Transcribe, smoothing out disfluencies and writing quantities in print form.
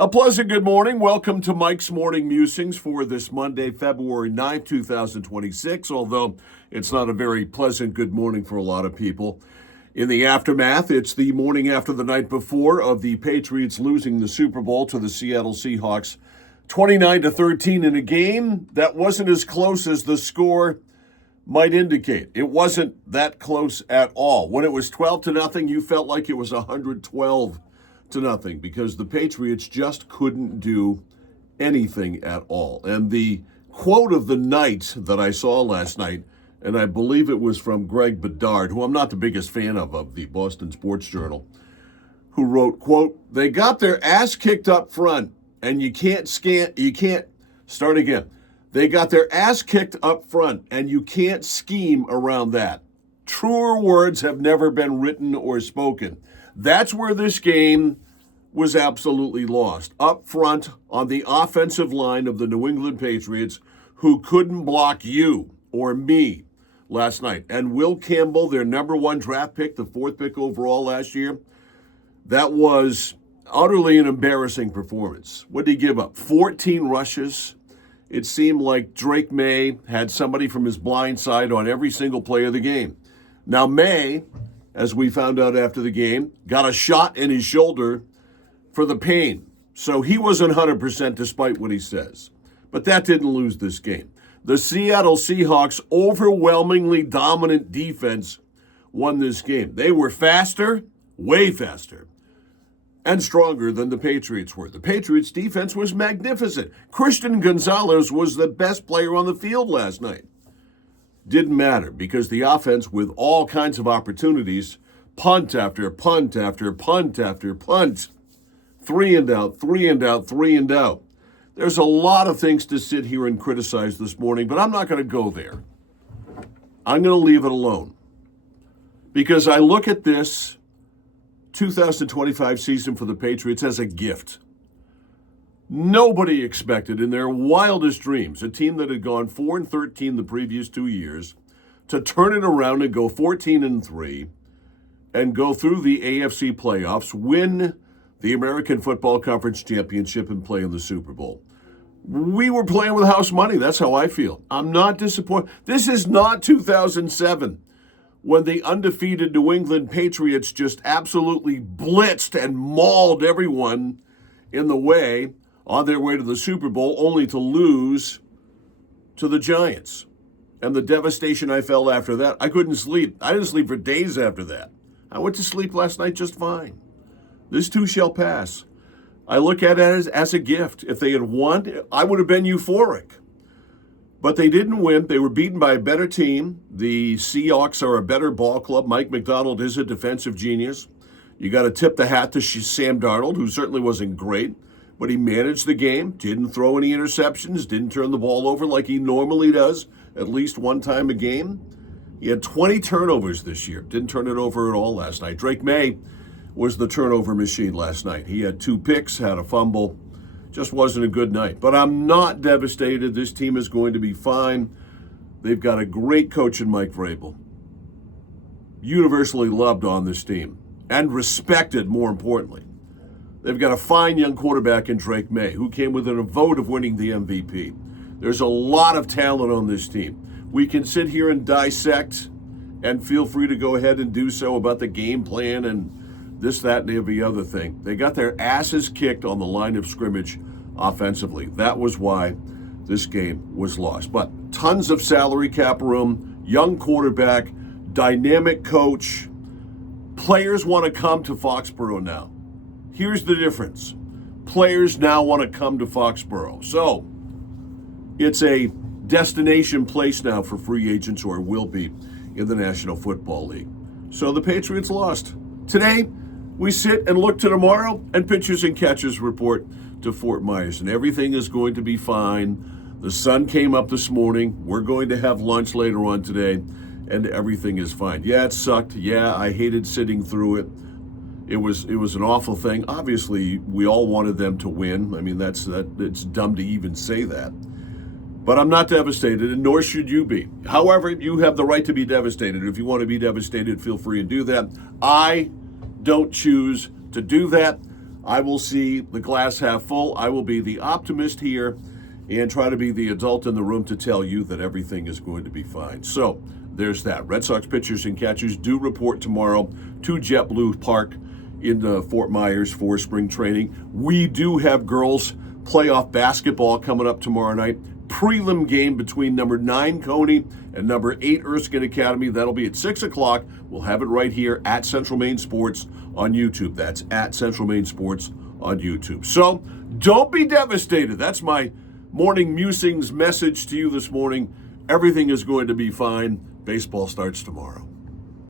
A pleasant good morning. Welcome to Mike's Morning Musings for this Monday, February 9th, 2026, although it's not a very pleasant good morning for a lot of people. In the aftermath, it's the morning after the night before of the Patriots losing the Super Bowl to the Seattle Seahawks 29-13 in a game that wasn't as close as the score might indicate. It wasn't that close at all. When it was 12-0, you felt like it was 112-0 because the Patriots just couldn't do anything at all. And the quote of the night that I saw last night, and I believe it was from Greg Bedard, who I'm not the biggest fan of the Boston Sports Journal, who wrote, quote, "They got their ass kicked up front, and you can't start again. They got their ass kicked up front, and you can't scheme around that. Truer words have never been written or spoken." That's where this game was absolutely lost. Up front on the offensive line of the New England Patriots, who couldn't block you or me last night. And Will Campbell, their number one draft pick, the fourth pick overall last year, that was utterly an embarrassing performance. What did he give up? 14 rushes. It seemed like Drake May had somebody from his blind side on every single play of the game. Now, May, as we found out after the game, got a shot in his shoulder for the pain. So he wasn't 100% despite what he says. But that didn't lose this game. The Seattle Seahawks' overwhelmingly dominant defense won this game. They were faster, way faster, and stronger than the Patriots were. The Patriots' defense was magnificent. Christian Gonzalez was the best player on the field last night. Didn't matter because the offense, with all kinds of opportunities, punt after punt after punt after punt, three and out, three and out, three and out. There's a lot of things to sit here and criticize this morning, but I'm not going to go there. I'm going to leave it alone because I look at this 2025 season for the Patriots as a gift. Nobody expected in their wildest dreams a team that had gone 4-13 the previous 2 years to turn it around and go 14-3 and go through the AFC playoffs, win the American Football Conference Championship, and play in the Super Bowl. We were playing with house money. That's how I feel. I'm not disappointed. This is not 2007 when the undefeated New England Patriots just absolutely blitzed and mauled everyone in the way on their way to the Super Bowl, only to lose to the Giants. And the devastation I felt after that, I couldn't sleep. I didn't sleep for days after that. I went to sleep last night just fine. This too shall pass. I look at it as a gift. If they had won, I would have been euphoric. But they didn't win. They were beaten by a better team. The Seahawks are a better ball club. Mike McDonald is a defensive genius. You got to tip the hat to Sam Darnold, who certainly wasn't great. But he managed the game, didn't throw any interceptions, didn't turn the ball over like he normally does at least one time a game. He had 20 turnovers this year, didn't turn it over at all last night. Drake May was the turnover machine last night. He had 2 picks, had a fumble, just wasn't a good night. But I'm not devastated. This team is going to be fine. They've got a great coach in Mike Vrabel, universally loved on this team and respected, more importantly. They've got a fine young quarterback in Drake May, who came within a vote of winning the MVP. There's a lot of talent on this team. We can sit here and dissect, and feel free to go ahead and do so, about the game plan and this, that, and every other thing. They got their asses kicked on the line of scrimmage offensively. That was why this game was lost. But tons of salary cap room, young quarterback, dynamic coach. Players want to come to Foxborough now. Here's the difference. Players now want to come to Foxborough. So it's a destination place now for free agents, or will be, in the National Football League. So the Patriots lost. Today, we sit and look to tomorrow and pitchers and catchers report to Fort Myers, and everything is going to be fine. The sun came up this morning. We're going to have lunch later on today, and everything is fine. Yeah, it sucked. Yeah, I hated sitting through it. It was an awful thing. Obviously, we all wanted them to win. I mean, it's dumb to even say that. But I'm not devastated, and nor should you be. However, you have the right to be devastated. If you want to be devastated, feel free to do that. I don't choose to do that. I will see the glass half full. I will be the optimist here and try to be the adult in the room to tell you that everything is going to be fine. So there's that. Red Sox pitchers and catchers do report tomorrow to JetBlue Park in Fort Myers for spring training. We do have girls playoff basketball coming up tomorrow night. Prelim game between number 9 Coney and number 8 Erskine Academy. That'll be at 6 o'clock. We'll have it right here at Central Maine Sports on YouTube. That's at Central Maine Sports on YouTube. So don't be devastated. That's my morning musings message to you this morning. Everything is going to be fine. Baseball starts tomorrow.